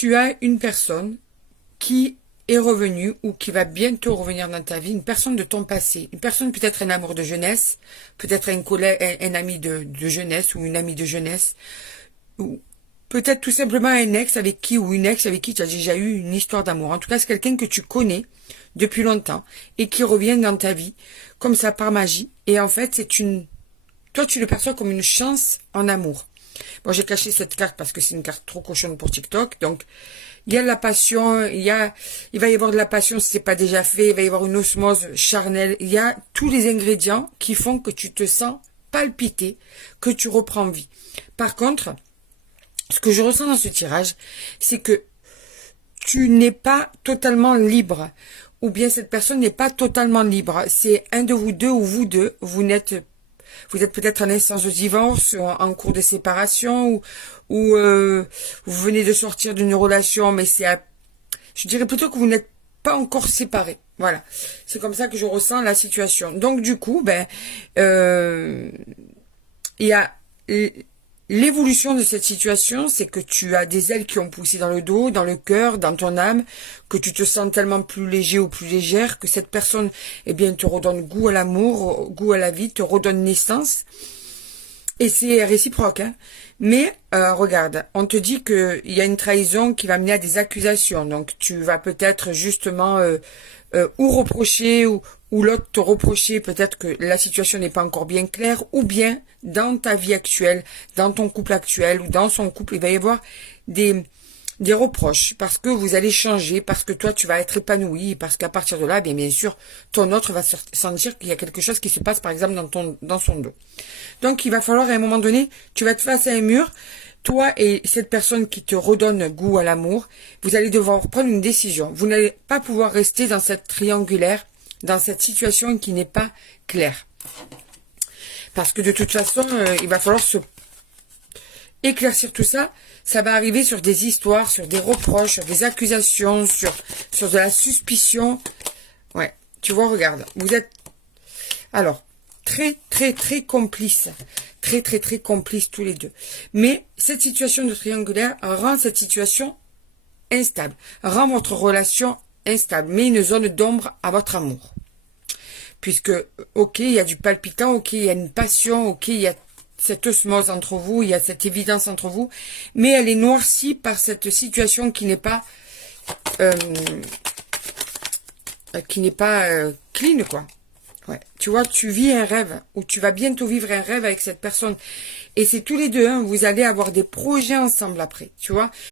tu as une personne qui est revenue ou qui va bientôt revenir dans ta vie, une personne de ton passé, une personne peut-être un amour de jeunesse, peut-être un collègue, un ami de jeunesse ou une amie de jeunesse, ou peut-être tout simplement un ex avec qui ou une ex avec qui tu as déjà eu une histoire d'amour. En tout cas, c'est quelqu'un que tu connais depuis longtemps et qui revient dans ta vie comme ça par magie. Et en fait, toi tu le perçois comme une chance en amour. Bon, j'ai caché cette carte parce que c'est une carte trop cochonne pour TikTok. Donc, il y a de la passion, il va y avoir de la passion si c'est pas déjà fait, il va y avoir une osmose charnelle. Il y a tous les ingrédients qui font que tu te sens palpiter, que tu reprends vie. Par contre, ce que je ressens dans ce tirage, c'est que tu n'es pas totalement libre. Ou bien cette personne n'est pas totalement libre. C'est un de vous deux ou vous deux, vous êtes peut-être en instance de divorce, en cours de séparation, ou vous venez de sortir d'une relation, mais je dirais plutôt que vous n'êtes pas encore séparés. Voilà, c'est comme ça que je ressens la situation. Donc du coup, il y a l'évolution de cette situation, c'est que tu as des ailes qui ont poussé dans le dos, dans le cœur, dans ton âme, que tu te sens tellement plus léger ou plus légère, que cette personne, eh bien, te redonne goût à l'amour, goût à la vie, te redonne naissance. Et c'est réciproque, hein. Mais regarde, on te dit qu'il y a une trahison qui va mener à des accusations. Donc tu vas peut-être justement ou reprocher ou l'autre te reprocher peut-être que la situation n'est pas encore bien claire, ou bien dans ta vie actuelle, dans ton couple actuel ou dans son couple, il va y avoir des reproches, parce que vous allez changer, parce que toi tu vas être épanoui, parce qu'à partir de là, bien sûr, ton autre va sentir qu'il y a quelque chose qui se passe par exemple dans son dos. Donc il va falloir à un moment donné, tu vas te face à un mur, toi et cette personne qui te redonne goût à l'amour, vous allez devoir prendre une décision. Vous n'allez pas pouvoir rester dans cette triangulaire, dans cette situation qui n'est pas claire. Parce que de toute façon, il va falloir se éclaircir tout ça. Ça va arriver sur des histoires, sur des reproches, sur des accusations, sur de la suspicion. Ouais, tu vois, regarde, vous êtes alors très très très complices, très très très complices tous les deux. Mais cette situation de triangulaire rend cette situation instable, rend votre relation instable, met une zone d'ombre à votre amour. Puisque, ok, il y a du palpitant, ok, il y a une passion, ok, il y a cette osmose entre vous, il y a cette évidence entre vous, mais elle est noircie par cette situation qui n'est pas clean, quoi. Ouais. Tu vois, tu vis un rêve, ou tu vas bientôt vivre un rêve avec cette personne. Et c'est tous les deux, hein, vous allez avoir des projets ensemble après, tu vois.